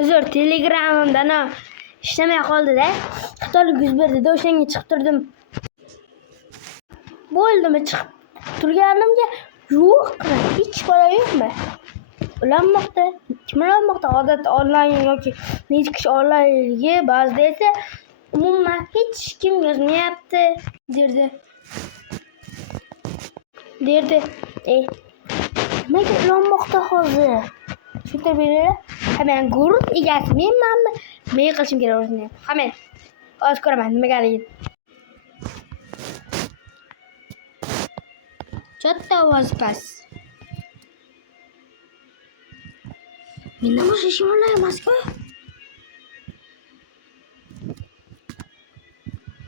Uzr, Telegramimdan ishlamay qoldi-da. Xatolik yuz berdi-da, o'shanga chiqib turdim. Bo'ldimi chiqib turganimga yo'q, hech bola yo'qmi? Ulanmoqda. Kim ulanmoqda? Odatda onlayn yoki necha kishi onlaynligi, ba'zida esa umuman hech kim yozmayapti, derdi. Nimaga ulanmoqda hozir? Tushuntirib beringlar. Men guruh egasi menmanmi? Men qilishim kerak o'zimni. Men hozir ko'raman nimagaligini. Katta ovoz past. Men nima qilishim emas-ku?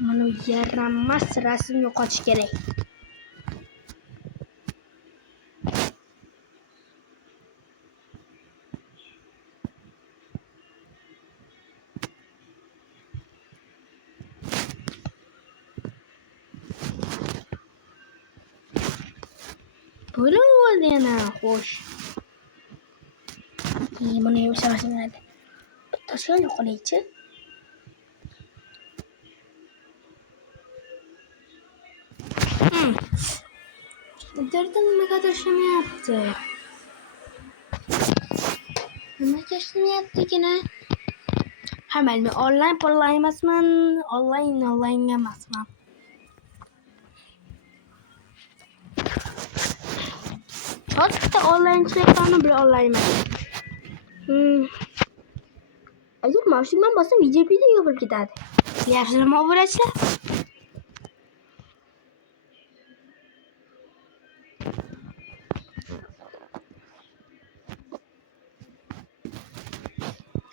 Mana yaramas rasm yo'qotish kerak. Böyle mi oldu yana? Hoş. İyi, bunu yumuşamasın herhalde. Taşıyor yok oraya için. Derdim ne kadar şey mi yaptı? Ne kadar yaptı yine? Hemen mi? Online emasman? Online emasman? Hatta online telefonum bile online emas. Agar mavsumdan bossam video bo'lib ketadi. Yaxshimi obunachilar?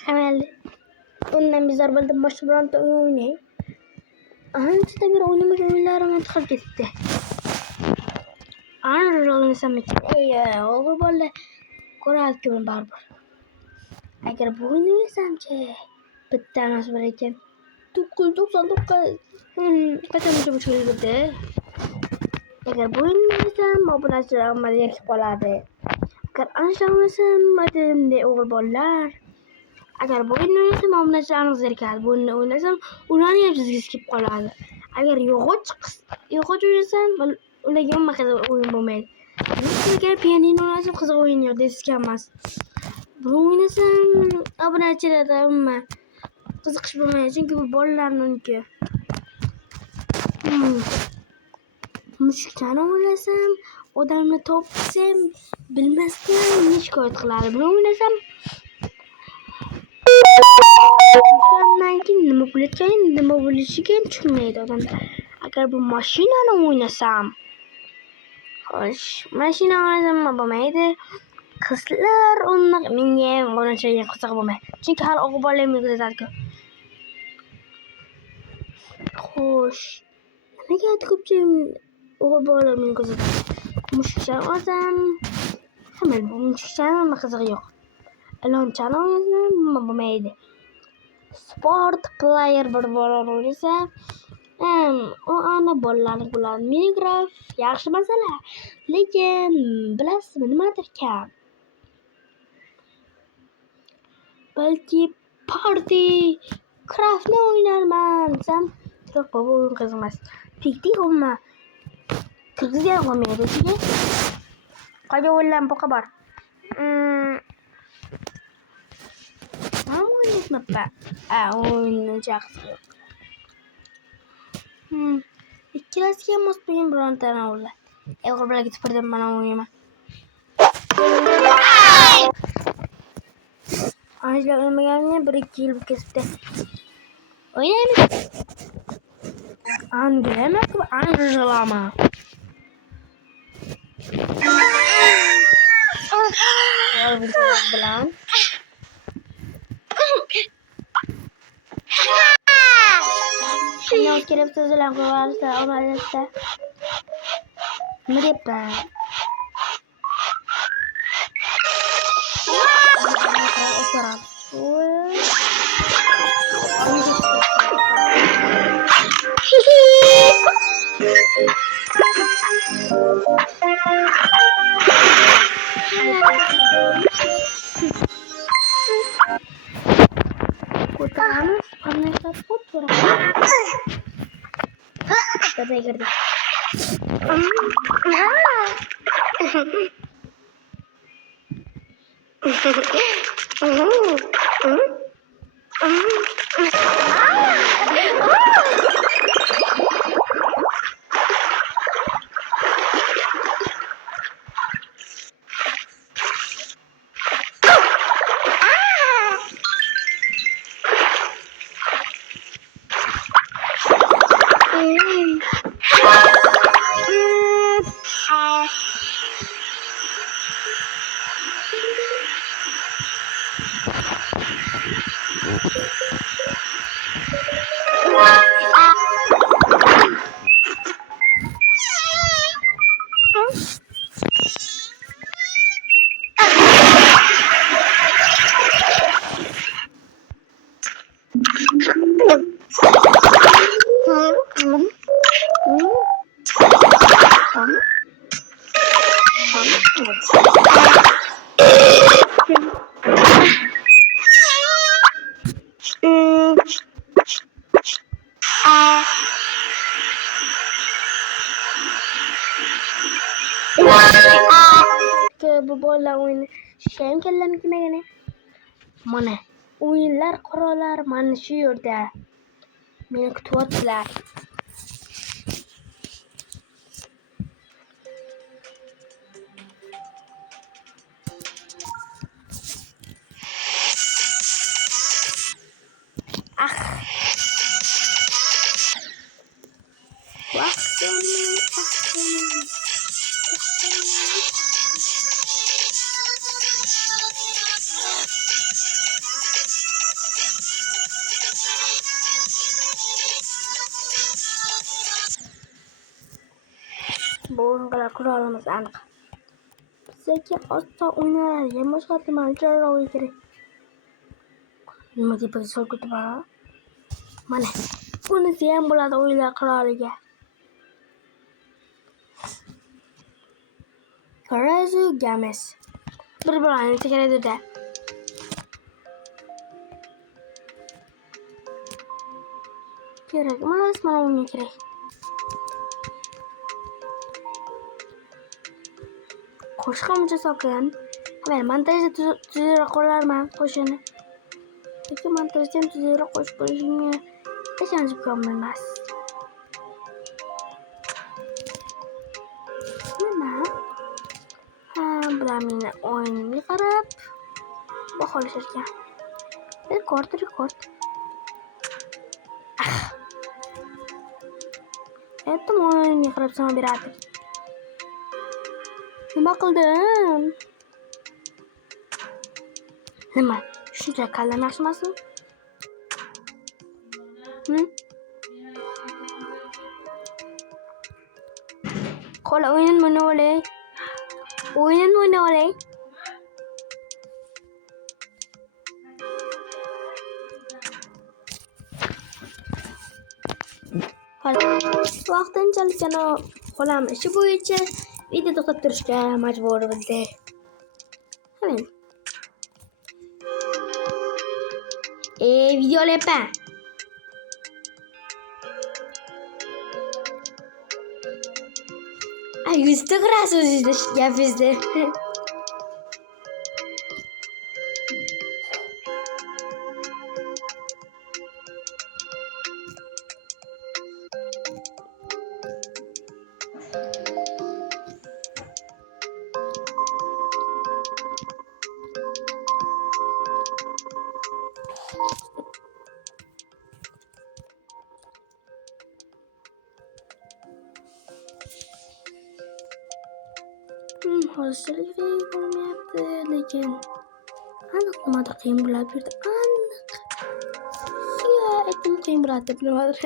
Hemen ondan bizlar bildim boshqa bironta o'ynay. Ancha bir o'ynamoq o'yinlarim chiqib ketdi. Oynasam o'g'il bola ko'radi baribir. Agar bu o'yinni o'ynasam-chi, bitta narsa bor ekan. 999 qachongacha bo'shaydi. Agar bu o'yinni o'ynasam, obunachilar hamma yerga qoladi. Agar ancha-munsam, madimde o'g'il bolalar. Agar bu o'yinni o'ynasam, obunachilarimiz zerikadi. Bu o'yinni o'ynasam, ularning ham chizgisi kelib qoladi. Agar yog'och o'ynasam, ularga hamma qiziq o'yin bo'lmaydi. Agar pianino o'ynasam, qiziq o'yin yo'q, deyish emas. Bunu o'ynasam, obunachilarda hamma qiziqish bo'lmaydi, chunki bu bolalarniki. Mushukchani o'ynasam, odamni topsam, bilmasdan shikoyat qiladi. Bunu o'ynasam, nima bo'lishiga tushunmaydi odamlar. Agar bu mashinani o'ynasam, xo'sh, mashina o'ynasam bo'lmaydi. Qizlar menga ham o'ynashga qiziq bo'lmaydi. Chunki har o'g'il bolam kuzatadi-ku. Xo'sh, nimaga ko'pchilik o'g'il bolam meni kuzatadi? Mushukchani olsam, hamma bu mushukchani qizig'i yo'q. Ilonchani o'ynasam bo'lmaydi. Sport player bir bola o'ynasa, u ana bolalarning bo'ladi. Minecraft yaxshi masala, lekin bilasizmi, nimadir kam. Balki Party Craft'ni o'ynarman desam, yo'q, bu o'yin qiziq emas. Fikti hamma kirgizgan bo'lmaydi, chunki qolgan o'yinlar boqa bor. O'ynayapman. O'yinni chaqirib yo'q. Ikkalasiga mos bo'lgan birontani o'yinlar. O'g'il bolaga tipirdim, mana o'ynaman. Anjlar o'ynamaganimga 1-2 yil ketibdi. O'ynaymiz. Anjlama. Bilan. Şimdi kelib so'zlar qo'yarsa, omadasa. Nima deyapman? O'tirib. Ana spawnlaylar çok zor. Buraya girdim. Bu bola oyunu şeyim kellam kimegene. Mana o'yinlar qurollari mana shu yerda. Meni kutyaptilar. Ah. Vaqtim. Bu oyunlar kuralımız aniq. Bizga osta o'ynaladigan boshqa tumanchalar kerak. Nima deb so'rg'idi bora? Mana bunisi ham bo'ladi o'yinlar qiroliga. Crazy Games. Bir-birini tekrarlaydi. Kerak emas, mana bunga kerak. Qo'shiqimcha sokin. Men montajda tuzroq qo'llarman qo'shini. Lekin montajdan tuzroq qo'shib qo'yishimga ishonch komilmas. Nima? Bular meni o'yinimga qarab baholashirkan. Rekord. Aytdim o'yinimga qarab sana beradi. Nima qildim? Nima? Shuncha kallam yaxshi emasmi? Qo'la o'yin o'ynab olay. O'yin o'ynab olay. Vaqtinchalik xolam ishi bo'yicha video to'xtatib turishga majbur bo'ldi. Hemen. Video olyapman. Yuzta qirasiz sizda gapingizni. Hozirlik bo'lmayapti, lekin aniq nimadir qiyin bo'lib yurdi. Aniq. Aytdim qiyin bo'ladi deb nimadir.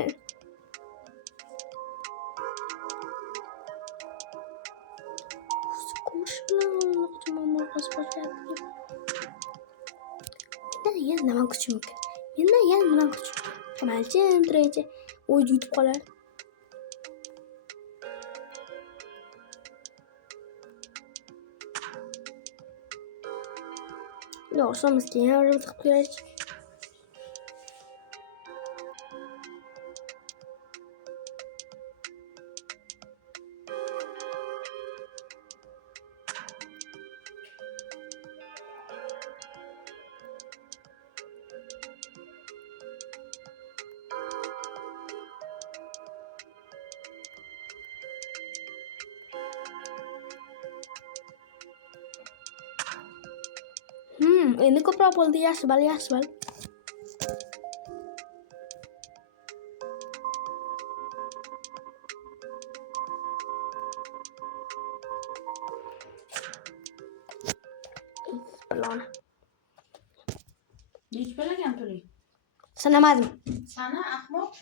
Nima kuchim mumkin? Mendan yana nima kuchim? Qamalchim turaychi, o'z yutib qolar. Yo'q, somizga yana tiqib qo'yaychi. endi ko'proq bo'ldi. Yaxshi bal. Baloni. Nech balagan puling? Sanamadim. Sana ahmoq.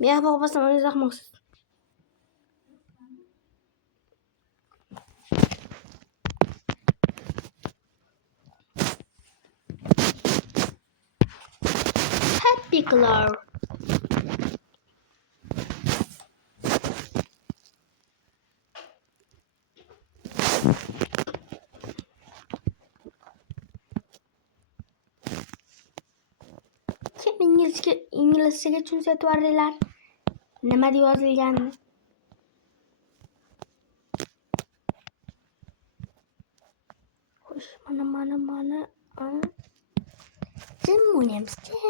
Men ahmoq bo'lsam, o'zingiz ahmoqsiz. Happy color. Kim inglizchaga tushunsa aytvordilar. Nima deb yozilganini. Xo'sh, mana. Jim o'ynaymiz-chi.